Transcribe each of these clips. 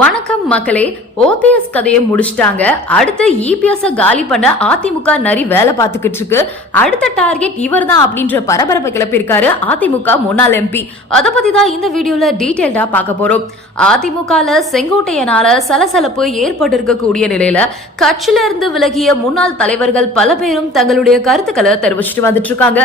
வணக்கம் மக்களே ஓபிஎஸ் கதையை முடிச்சிட்டாங்க. அடுத்து இபிஎஸ் காலி பண்ண அதிமுக நரி வேலை பார்த்துக்கிட்டு இருக்கு. அடுத்த டார்கெட் இவர் தான் அப்படின்ற பரபரப்பை கிளப்பியிருக்காரு அதிமுக முன்னாள் எம்பி. அதை பத்தி தான் இந்த வீடியோல டீட்டெயில்டா பார்க்க போறோம். அதிமுகல செங்கோட்டையனால சலசலப்பு ஏற்பட்டு இருக்கக்கூடிய நிலையில கட்சியில இருந்து விலகிய முன்னாள் தலைவர்கள் பல பேரும் தங்களுடைய கருத்துக்களை தெரிவிச்சுட்டு வந்துட்டு இருக்காங்க.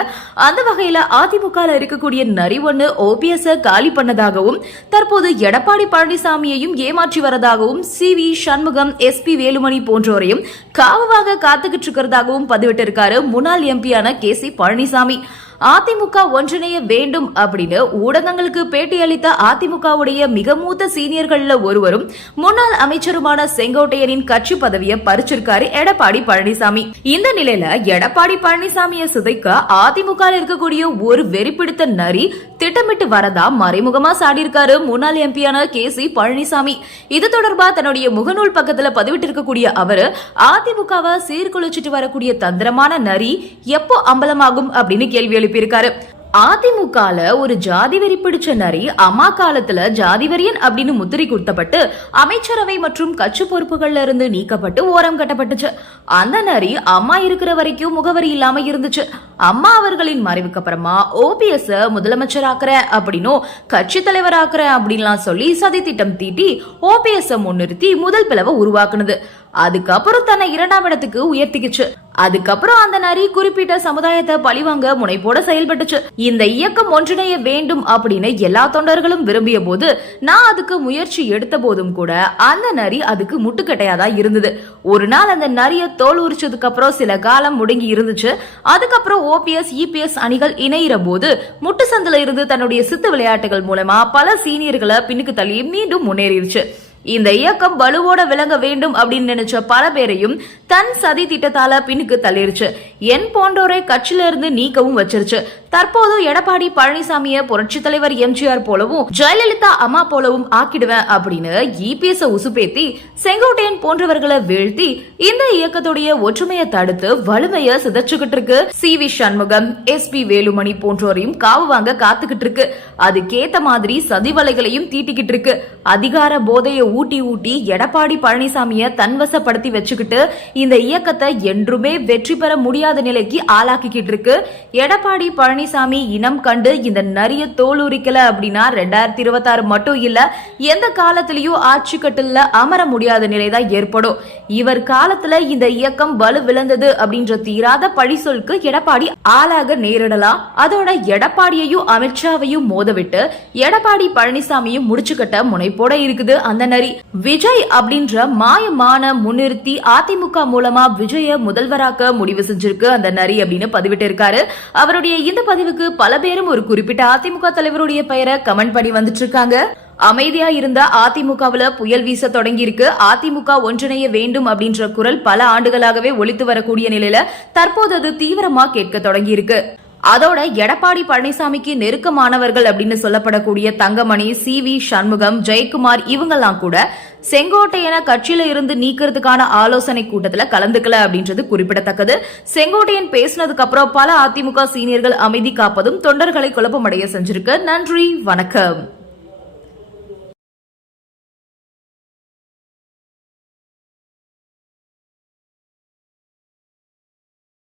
அந்த வகையில அதிமுக இருக்கக்கூடிய நரி ஒண்ணு ஓபிஎஸ் காலி பண்ணதாகவும் தற்போது எடப்பாடி பழனிசாமியையும் ஏமாற்றி வரதாகவும் C V Shanmugam S P Velumani போன்றோரையும் காவவாக காத்துக்கிட்டு இருக்கிறதாகவும் பதிவிட்டிருக்காரு முன்னாள் எம்பியான கே சி பழனிசாமி. அதிமுக ஒன்றிணைய வேண்டும் அப்படின்னு ஊடகங்களுக்கு பேட்டியளித்த அதிமுகவுடைய மிக மூத்த சீனியர்கள்ல ஒருவரும் முன்னாள் அமைச்சருமான செங்கோட்டையனின் கட்சி பதவியை பறிச்சிருக்காரு எடப்பாடி பழனிசாமி. இந்த நிலையில எடப்பாடி பழனிசாமியை சிதைக்க அதிமுக இருக்கக்கூடிய ஒரு வெறிப்பிடித்த நரி திட்டமிட்டு வரதா மறைமுகமா சாடியிருக்காரு முன்னாள் எம்பியான கே சி பழனிசாமி. இது தொடர்பா தன்னுடைய முகநூல் பக்கத்துல பதிவிட்டிருக்கக்கூடிய அவரு அதிமுகவை சீர்குலைச்சிட்டு வரக்கூடிய தந்திரமான நரி எப்போ அம்பலமாகும் அப்படின்னு கேள்வி எழுப்பியிருக்காரு அதிமுகல ஒரு ஜாதி வெறி பிடிச்ச நரி அம்மா காலத்துல ஜாதிவரியன் அப்படின்னு முத்திரை குத்தப்பட்டு அமைச்சரவை மற்றும் கட்சி பொறுப்புகள்ல இருந்து நீக்கப்பட்டு ஓரம் கட்டப்பட்டுச்சு. அந்த நரி அம்மா இருக்கிற வரைக்கும் முகவரி இல்லாம இருந்துச்சு. அம்மா அவர்களின் மறைவுக்கு அப்புறமா ஓபிஎஸ் முதலமைச்சராக்குறேன் அப்படின்னும் கட்சி தலைவராக்குறேன் அப்படின்லாம் சொல்லி சதி திட்டம் தீட்டி ஓபிஎஸ் முன்னிறுத்தி முதல் பிளவை உருவாக்குனது. அதுக்கப்புறம் தன்னை இரண்டாம் இடத்துக்கு உயர்த்திக்கிச்சு. அதுக்கப்புறம் அந்த நரி குறிப்பிட்ட சமுதாயத்தை பழிவாங்க முனைப்போட செயல்பட்டுச்சு. இந்த இயக்கம் ஒன்றிணைய வேண்டும் அப்படின்னு எல்லா தொண்டர்களும் விரும்பிய போது நான் அதுக்கு முயற்சி எடுத்த போதும் கூட அந்த நரி அதுக்கு முட்டுக்கட்டையாதான் இருந்தது. ஒரு நாள் அந்த நரிய தோல் உரிச்சதுக்கு அப்புறம் சில காலம் முடங்கி இருந்துச்சு. அதுக்கப்புறம் ஓபிஎஸ் இபிஎஸ் அணிகள் இணையிற போது முட்டு சந்தில இருந்து தன்னுடைய சித்து விளையாட்டுகள் மூலமா பல சீனியர்களை பின்னுக்கு தள்ளி மீண்டும் முன்னேறிடுச்சு. இந்த இயக்கம் வலுவோட விளங்க வேண்டும் அப்படின்னு நினைச்ச பல பேரையும் தன் சதி திட்டத்தால பின்னுக்கு தள்ளிருச்சு. என் போன்றோரை கட்சியில இருந்து நீக்கவும் வச்சிருச்சு. தற்போது எடப்பாடி பழனிசாமிய புரட்சி தலைவர் எம்ஜிஆர் போலவும் ஜெயலலிதா அம்மா போலவும் ஆக்கிடுவேன் அப்படின்னு இபிஎஸ் உசுப்பேத்தி செங்கோட்டையன் போன்றவர்களை வீழ்த்தி இந்த இயக்கத்துடைய ஒற்றுமையை தடுத்து வலிமைய சிதைச்சுக்கிட்டு இருக்கு. C V Shanmugam S P Velumani போன்றோரையும் காவு வாங்க காத்துக்கிட்டு இருக்கு. அதுக்கேத்த மாதிரி சதிவலைகளையும் தீட்டிக்கிட்டு இருக்கு. அதிகார போதையை ஊட்டி ஊட்டி எடப்பாடி பழனிசாமிய தன்வசப்படுத்தி வச்சுக்கிட்டு இந்த இயக்கத்தை என்றுமே வெற்றி பெற முடியாத நிலைக்கு ஆளாக்கிக்கிட்டு இருக்கு. எடப்பாடி பழனி பழனிசாமி இனம் கண்டு இந்த நரிய தோலுரிக்கல அப்படின்னா ரெண்டாயிரத்தி இருபத்தி ஆறு மட்டும் இல்ல எந்த காலத்திலயும் ஆட்சி கட்டில அமர முடியாத நிலைதான் ஏற்படும். இவர் காலத்துல இந்த இயக்கம் வலு விழுந்தது அப்படின்ற தீராத பழி சொல்க்கு எடப்பாடி ஆளாக நேரிடலாம். அதோட எடப்பாடியையும் அமித்ஷாவையும் மோதவிட்டு எடப்பாடி பழனிசாமியும் முடிச்சுக்கட்ட முனைப்போட இருக்குது அந்த நரி. விஜய் அப்படின்ற மாயமான முன்னிறுத்தி அதிமுக மூலமா விஜய முதல்வராக்க முடிவு செஞ்சிருக்கு அந்த நரி அப்படின்னு பதிவிட்டு இருக்காரு அவருடைய இந்த பதிவுக்கு பல பேரும் ஒரு குறிப்பிட்ட அதிமுக தலைவருடைய பெயரை கமெண்ட் பண்ணி வந்துட்டு இருக்காங்க அமைதியா இருந்த அதிமுகவுல புயல் வீச தொடங்கி இருக்கு அதிமுக ஒன்றிணைய வேண்டும் அப்படின்ற குரல் பல ஆண்டுகளாகவே ஒழித்து வரக்கூடிய நிலையில தற்போது அது தீவிரமா கேட்க தொடங்கி இருக்கு அதோட எடப்பாடி பழனிசாமிக்கு நெருக்கமானவர்கள் அப்படின்னு சொல்லப்படக்கூடிய தங்கமணி சி வி சண்முகம் ஜெயக்குமார் இவங்கெல்லாம் கூட செங்கோட்டையன கட்சியில இருந்து நீக்கிறதுக்கான ஆலோசனை கூட்டத்துல கலந்துக்கல அப்படின்றது குறிப்பிடத்தக்கது. செங்கோட்டையன் பேசினதுக்கு அப்புறம் பல அதிமுக சீனியர்கள் அமைதி காப்பதும் தொண்டர்களை குழப்பமடைய செஞ்சிருக்கு. நன்றி வணக்கம்.